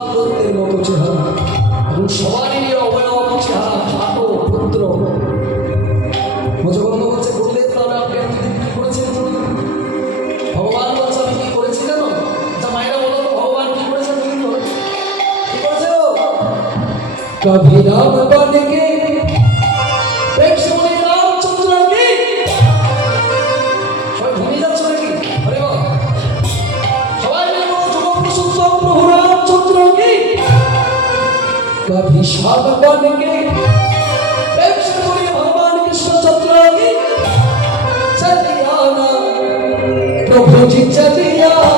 মতো চেহারা এবং সবারই অবয়ব চেহারা ছোট পুত্র মুজবন্ধ বলছে বললেন তাহলে আপনি এতদিন কি করেছেন ভগবান বলছে আমি কি করেছি জানো যা মায়েরা বলো তো ভগবান কি করেছেন কি করেছে কবি রাম বনকে এক সময় রামচন্দ্র কি সবাই ভুলে যাচ্ছ নাকি আরে বাবা সবাই মিলে বলো যুগপুরুষোত্তম প্রভু রামচন্দ্র কি कभी शाम बन के एक सूर्य भगवान कृष्णचंद्र की चलियाना प्रभु जी चलियाना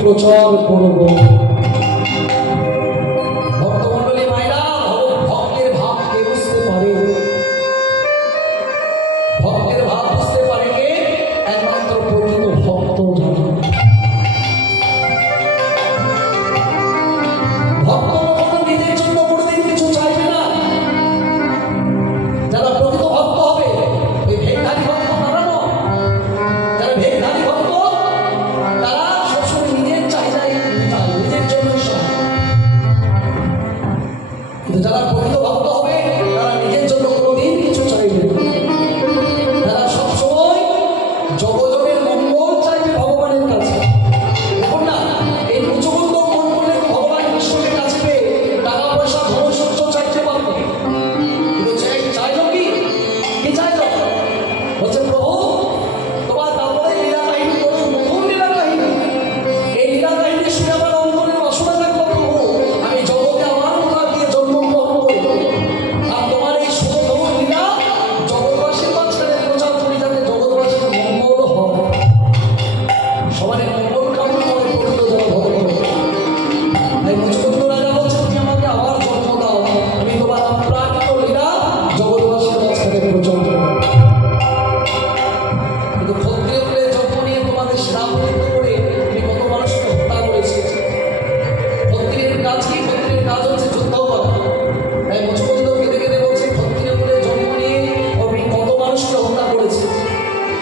প্রচার করব ভক্তমণ্ডলী মায়েরা ভক্তের ভাবকে বুঝতে পারে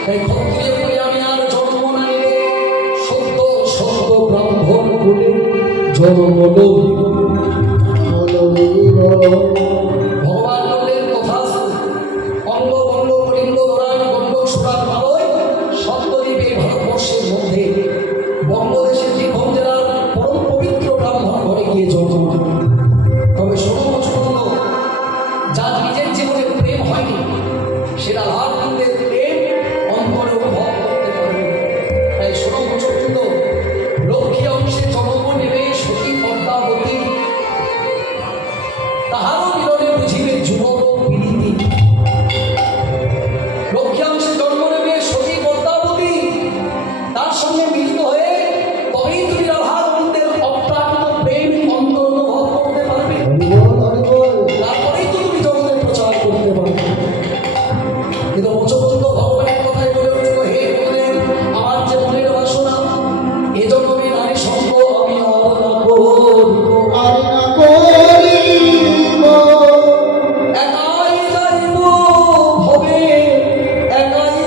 তাই ক্ষত্রিয় বলে আমি আর জন্ম নাই, সত্য সত্য ব্রাহ্মণ বলে জন্ম ভগবান বললেন কথা অঙ্গ বঙ্গ কলিঙ্গ ধরান গণ্ড সুরার মালয় সপ্তদ্বীপ এই ভারতবর্ষের মধ্যে বঙ্গদেশের বীরভূম জেলার পরম পবিত্র ব্রাহ্মণ ঘরে গিয়ে জন্ম। তবে সর্বমোচন যার নিজের জীবনে প্রেম হয়নি সে রাধাকৃষ্ণের প্রেম অন্তরে অনুভব করতে পারবে। তাই সর্বমোচন লক্ষ্মী অংশে জন্ম নেবে সতী পদ্মাবতী, তাহারও মিলনে বুঝিবে যুবক পীড়িতি। লক্ষ্মী অংশে জন্ম নেবে সতী পদ্মাবতী, তার সঙ্গে মিলিত হয়ে তবেই তুমি রাধাকৃষ্ণের অপ্রাকৃত প্রেম অন্তর অনুভব করতে পারবে, তারপরেই তো তুমি জগতের প্রচার করতে পারবে। কিন্তু মোচপন্দ ভগবানের কথাই বলে উঠল, হে গুরুদেব, আমার যে মনের বাসনা এজন্য আমি নারী সঙ্গ আমি একাই যাইব ভবে একাই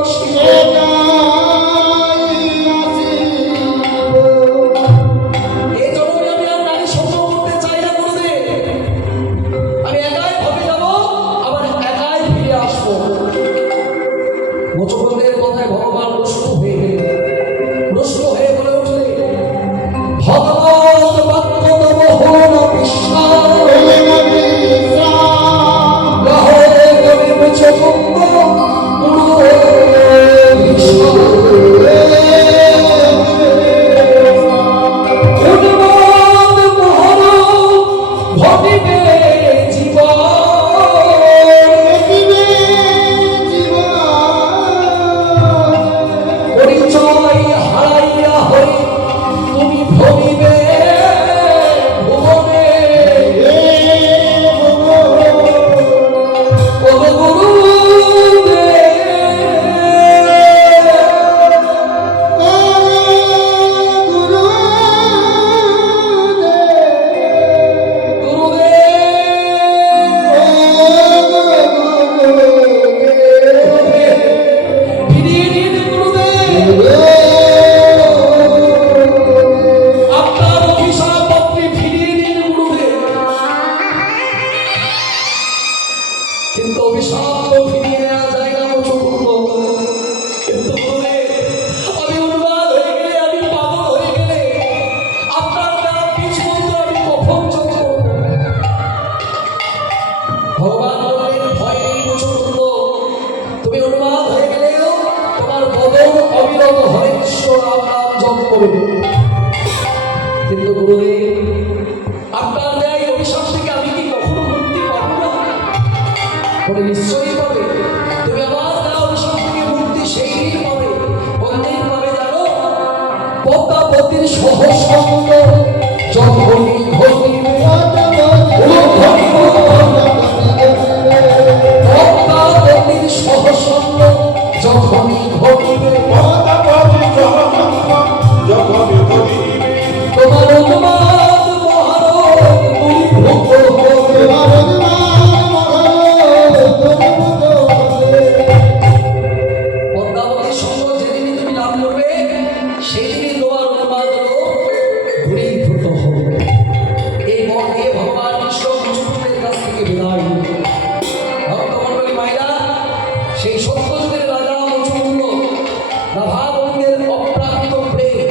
আসিব, এই জন্যই আমি আর নারী সঙ্গ করতে চাই না গুরুদেব। আমি একাই ভবে যাব, আবার একাই ফিরে আসবো। মোচপন্দের কথায় ভগবান রুষ্ট হয়ে বলে উঠলে, ভগবত বাক্য তব হল বিশ্বাস, রহে কবি মোচপন্দ গুরুদেব বিশ্বাস। উন্মাদ মোহন ঘটিবে জীবন, পরিচয় হারাইয়া হই তুমি ভবিবে ভুবনে। ও ফিরিয়ে নিন গুরুদেব, আপনার অভিশাপ আপনি ফিরিয়ে নিন গুরুদেব। কিন্তু অভিশাপ তো ফিরিয়ে নেওয়া যায় না মোচপন্দ। কিন্তু গুরুদেব, আমি উন্মাদ হয়ে গেলে, আমি পাগল হয়ে গেলে আপনার দ্বারা পিছমন্ত্র আমি কখন চলব? ভগবান বললেন, ভয় নেই মোচপন্দ, তুমি উন্মাদ হয়ে গেলেও তোমার বদন অবিরত হরেশ্বর রাম নাম জপ করবে। কিন্তু গুরুদেব, আপনার দেয় এই অভিশাপ থেকে আমি কি কখনো মুক্তি পাবো না? বলে নিশ্চয়ই পাবে। তুমি আমার দেওয়া অভিশাপ থেকে মুক্তি সেই দিন পাবে। কোন দিন পাবে জানো? পদ্মাবতীর সহসঙ্গ যখনই ঘটিবে, পদ্মাবতীর সহসঙ্গ যখনই ঘটিবে, তোমার উন্মাদ মহারথ পরিভূত হবে। পদ্মাবতীর সঙ্গ যেদিনই তুমি লাভ করবে সেদিনই তোমার উন্মাদ দূরীভূত হবে। এই বর দিয়ে ভগবান কৃষ্ণ মোচপন্দের কাছ থেকে বিদায় নিলেন। ভক্তমণ্ডলী মায়েরা, সেই সত্যযুগের রাজা মোচপন্দ রাধাগোবিন্দের অপ্রাকৃত প্রেম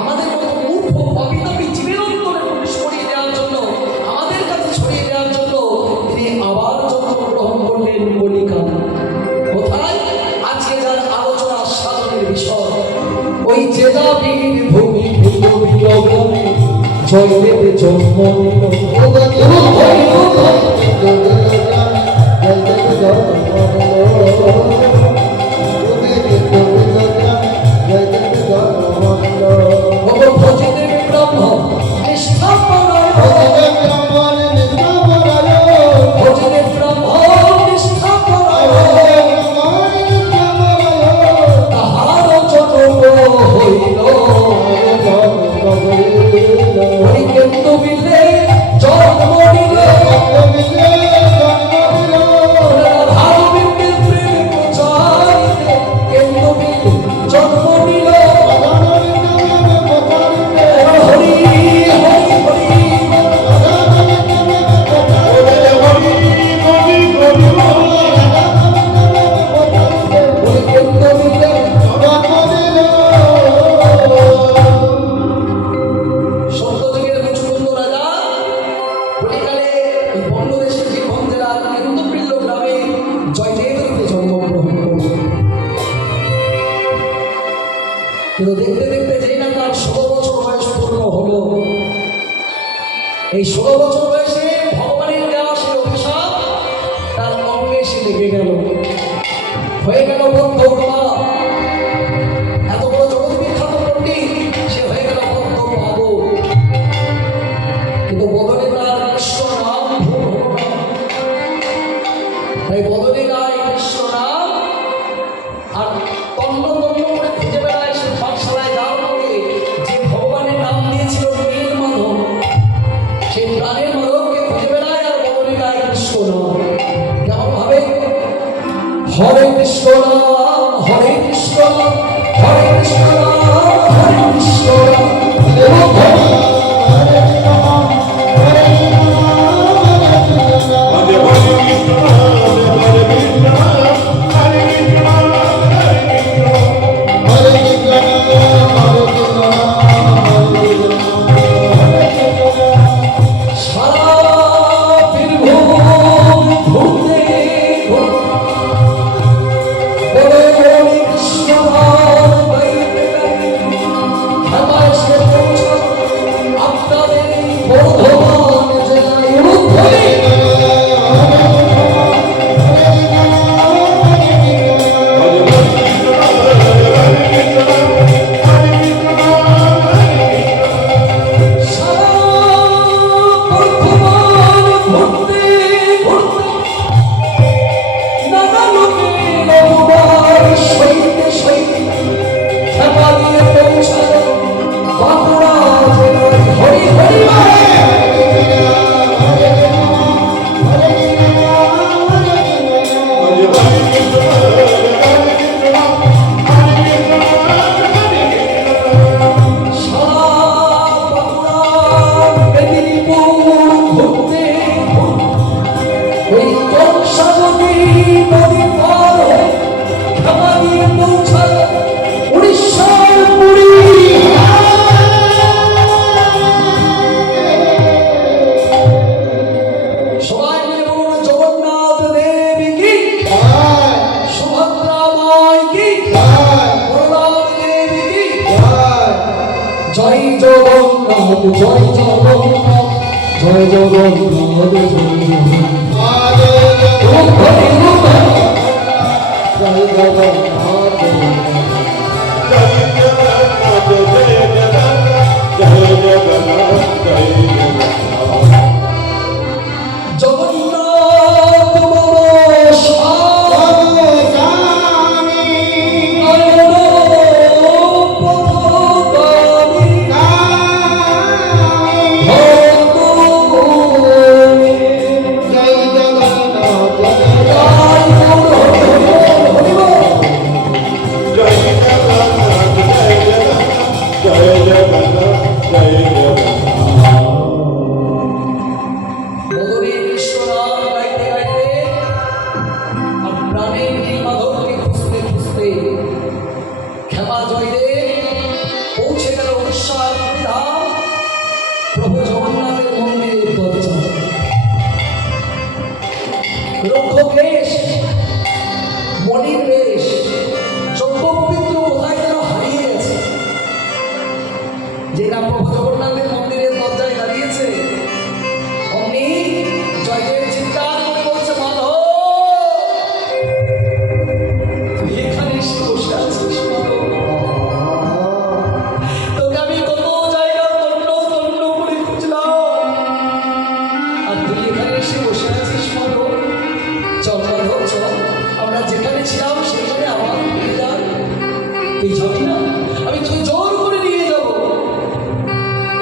আমাদের মতো মূর্খ পাপিতাপি জীবের অন্তরে প্রবেশ করিয়ে দেওয়ার জন্য, আমাদের কাছে ছড়িয়ে দেওয়ার জন্য তিনি আবার জন্মগ্রহণ করলেন কলিকালে। কোথায়? আজকে যার আলোচনা সাধনের বিষয়, ওই জেলা বীরভূমি বিরগ্রামে জয়দেব জন্ম নিল। ভজদেব ব্রহ্ম নিষ্ঠাপরায়ণ, ভজদেব ব্রহ্ম নিষ্ঠাপরায়ণ, তাহার জন্ম হইল হরিকেন্দু বিলে জন্ম নিল। কিন্তু দেখতে দেখতে যেই না তার 16 বছর বয়স পূর্ণ হলো, এই 16 বছর বয়সে ভগবানের দেওয়া সেই অভিশাপ তার অঙ্গে এসে লেগে গেল, হয়ে গেল বদ্ধ বাবা। এত বড় জগৎ বিখ্যাত পণ্ডিত, সে হয়ে গেল বদ্ধ পাগল। কিন্তু বদলে তার কৃষ্ণ নাম ভুল হলো না, তাই বদলে গায় কৃষ্ণ নাম আর তন্ন তন্ন করে খুঁজে বেড়ায় সে পাঠশালায় যাওয়ার মধ্যে যে ভগবানের নাম দিয়েছিল নীল মাধব, সেই প্রাণের মাধবকে খুঁজে বেড়ায় আর বদলে গায় কৃষ্ণ নাম। কেমন ভাবে? হরে কৃষ্ণ নাম, হরে কৃষ্ণ নাম, হরে কৃষ্ণ নাম, হরে কৃষ্ণ নাম, জয় জগন্নাথ, জয় জগন্নাথ, জয় জগন্নাথ, জয় প্রভু জগন্নাথের মন্দিরের দরজা। রক্ষ বেশ, মণির বেশ, চোদ্দ পবিত্র কোথায় যেন হারিয়ে গেছে। যে না প্রভু জগন্নাথের মন্দিরের দরজায় দাঁড়িয়েছে, অমনি জয়দেব চিৎকার করে বলছে, মাধব তুই এখানে এসে বসে আছিস মাধব, তোকে আমি কত জায়গা তন্ন তন্ন করে খুঁজলাম, আর তুই এখানে এসে বসে আছিস মাধব। চল মাধব চল, আমরা যেখানে ছিলাম সেখানে আবার ফিরে যাই। তুই যাবি না? আমি তুই জোর করে নিয়ে যাব।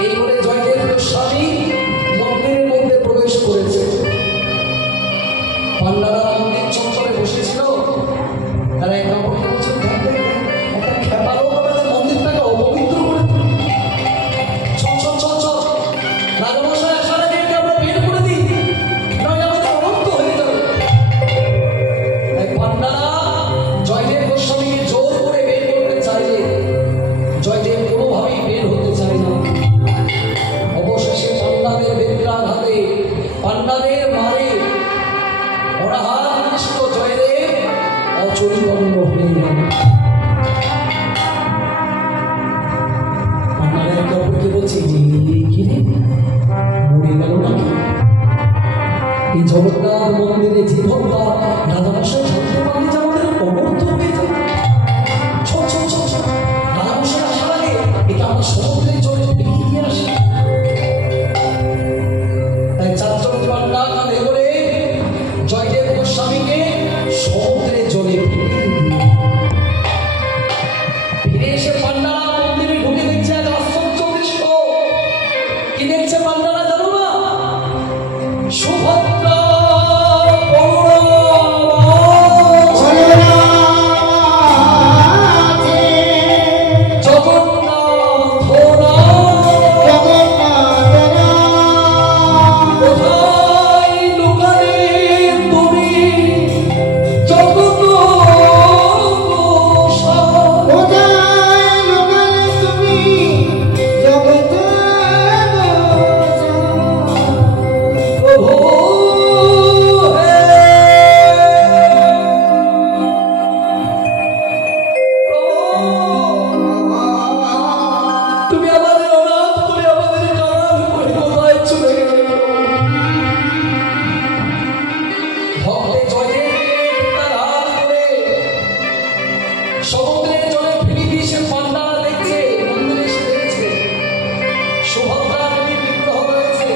এই বলে জয়দেব গোস্বামী মন্দিরের মধ্যে প্রবেশ করেছে। পান্ডারা মন্দির চত্বরে বসেছিল, তারা এক অপরকে বলছে, একটা খেপালো আমাদের মন্দিরটাকে অপবিত্র করে দিল। চল চল চল চল, রাজমশাই আসার আগে একে আমরা বের করে দিই, নইলে আমাদের অনন্ত হয়ে যাবে। তাই পান্ডারা জয়দেব গোস্বামীকে জোর করে বের করতে চাইলে জয়দেব কোনোভাবেই বের হতে চায় না। অবশেষে পান্ডাদের বেত্রাঘাতে, পান্ডাদের মারে অনাহারনিষ্ট জয়দেব অচৈতন্য হয়ে গেল। এই জগন্নাথ মন্দিরে যে ভক্তা রাধামশাই জানতে পারলে যে আমাদের অবর্থ হয়ে যাবে। ছোট ছোট ছোট ছোট রাধামশাই আসার আগে এটা আমরা সমুদ্রে চলে বেরিয়ে আসি। তাই চারজন পান্ডা কাঁধে করে জয়দেব গোস্বামীকে সমুদ্রে জলে ফিরে এসে পান্ডারা মন্দিরে ঢুকে দেখছে এক আশ্চর্য দৃশ্য। কি দেখছে পান্ডারা জানো না? সুভদ্রা সমুদ্রের জলে ফেলে দিয়ে সে পান্ডারা দেখছে মন্দিরে এসে দেখছে সুভদ্রা দেবীর বিগ্রহ রয়েছে,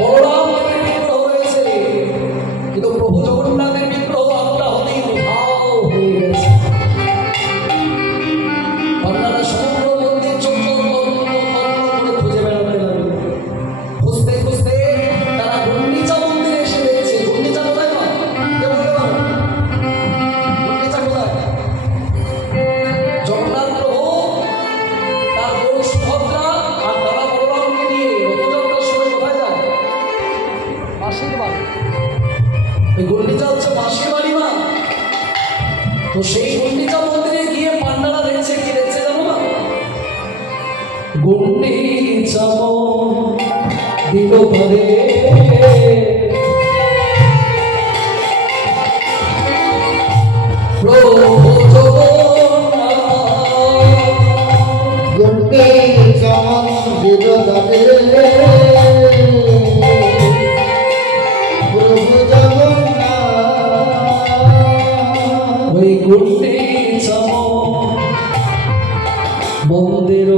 বলরাম দেবীর বিগ্রহ রয়েছে, কিন্তু প্রভু জগন্নাথের বিগ্রহ আমরা হতেই উধাও হয়ে গেছে। পান্ডারা সমগ্র মন্দির চক্কর করে খুঁজে বেড়াতে লাগলো। খুঁজতে খুঁজতে তারা গুন্ডিচা মন্দিরে এসে দেখছে। গুন্ডিচা কোথায় পায়? জগন্নাথ প্রভু তার বউ সুভদ্রা আর দাদা বলরামকে নিয়ে রথযাত্রার সময় কোথায় যায়? মাসির বাড়ি। ওই গুন্ডিচা হচ্ছে মাসির বাড়ি মা। তো সেই গুন্ডিচা মন্দিরে গিয়ে পান্ডারা দেখছে, কি দেখছে জানো না? গুন্ডিচা দিল ধরে প্রভু ওই গুন্ডিচা মন্দির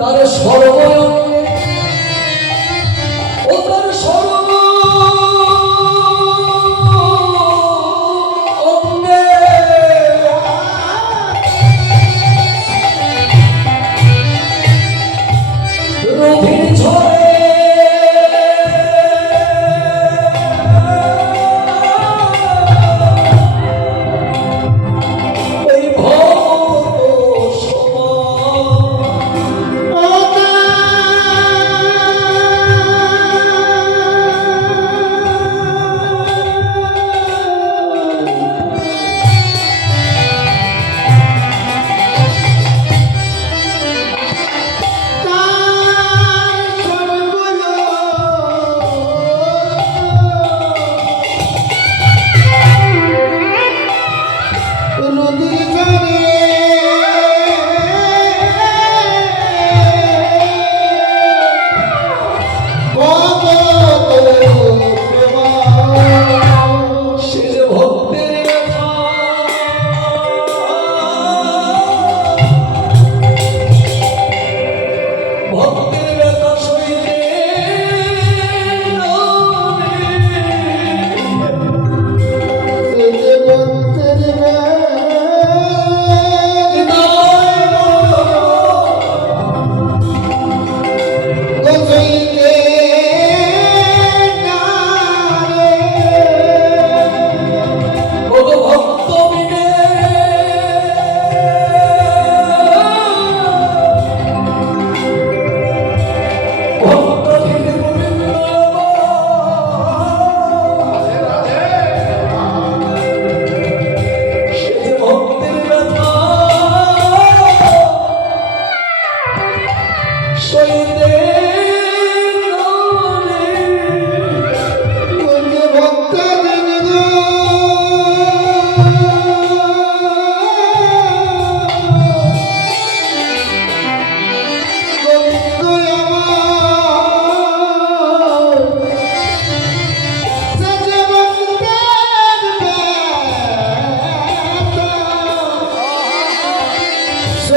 তার সর্বয়ঙ্গে ও তার সর্বঙ্গে রবির ঝরে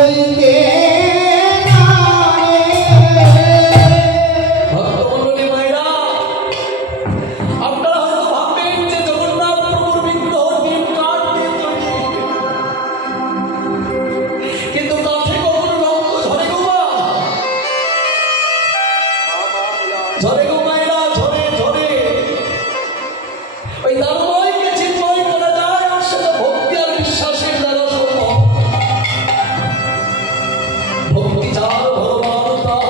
হইতে ভক্তমণ্ডলী মায়েরা, আপনারা হয়তো ভাববেন যে জগন্নাথ প্রভুর বিগ্রহ নিম কাঠ দিয়ে তৈরি, কিন্তু কাঠে কখনো রক্ত ঝরে গো মা, ঝরে গো মায়েরা, ঝরে ঝরে। ওই দানময়কে চিন্ময় করা যায়, আর সেটা ভক্তি আর বিশ্বাসের দ্বারা সম্ভব। ভক্তি যার ভগবান তার,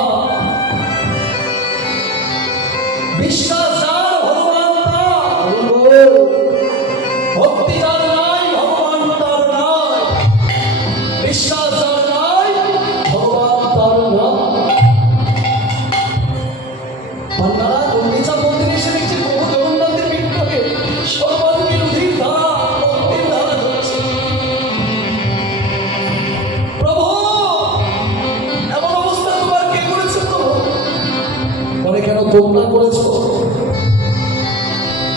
বিশ্বাস যার ভগবান তার, ভক্তি যার নাই ভগবান তার নাই, বিশ্বাস যার নাই ভগবান তার নাই। আপনারা গুন্ডিচা মন্দিরে এসে দেখছি প্রভু জগন্নাথের বিগ্রহে সর্বাধিক ধারা, ভক্তির ধারা ঝরছে। প্রভু, এমন অবস্থা তোমার কে করেছে প্রভু? পরে কেন তোমরা করেছো?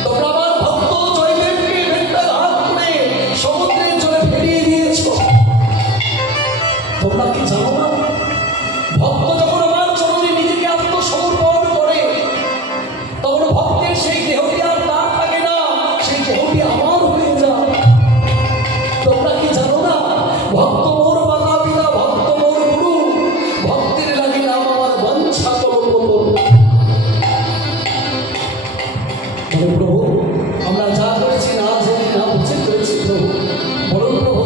তোমরা আমার ভক্ত জয়দেবকে বেত্রাঘাত করে সমুদ্রের জলে ফিরিয়ে দিয়েছো। তোমরা কি জানো না, ভক্ত যখন আমার চরণে নিজেকে আত্মসমর্পণ করে, তখন ভক্তের সেই দেহটি আর তার থাকে না, সেই দেহটি আমার হয়ে যায়। তোমরা কি জানো না, ভক্ত মোর মাতা পিতা, ভক্ত মোর গুরু, ভক্তের লাগি নাম আমার বাঞ্ছা করো। প্রভু, আমরা যা করেছি না জেনে না বুঝে করেছি প্রভু, বলুন প্রভু,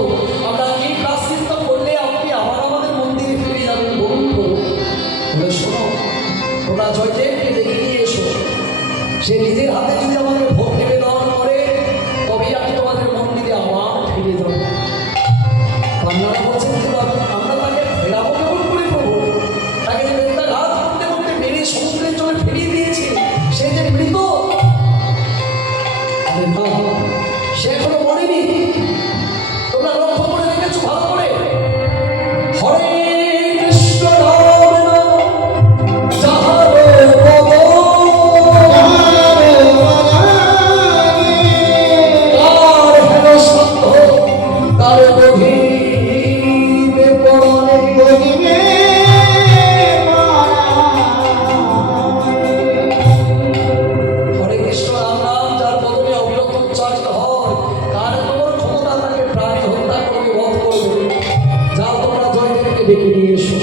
আমরা কি প্রাশ্চিত্য করলে আপনি আবার আমাদের মন্দিরে ফিরে যাবেন বলুন প্রভু। বলে শোনো, তোমরা জয়দেবকে ডেকে নিয়ে এসো, সে নিজের হাতে যদি আমাদের ভোগ নিবেদন করে, তবেই আমি তোমাদের মন্দিরে আবার ফিরে যাবো। আপনারা বলছেন যে আমরা তাকে ফেরাবো কেমন করে প্রভু? তাকে যে বেত্রাঘাত করতে করতে মেরে সমুদ্রের জলে ফিরিয়ে দিয়েছি, সে যে মৃত। আরে না, সে এখনো মরেনি। তোমরা লক্ষ্য করে দেখেছো ভালো করে। হরে কৃষ্ণ রাম নাম যাহারে পদ, তার হেন সত্য, তার গভীরে পড়ে। হরে কৃষ্ণ রাম নাম যার বদলে অবিরত উচ্চারিত হয়, তার তোমার ক্ষমতা তাকে প্রাণী হত্যা করবে, বধ করবে। যাও তোমরা জয়দেবকে ডেকে নিয়ে এসো।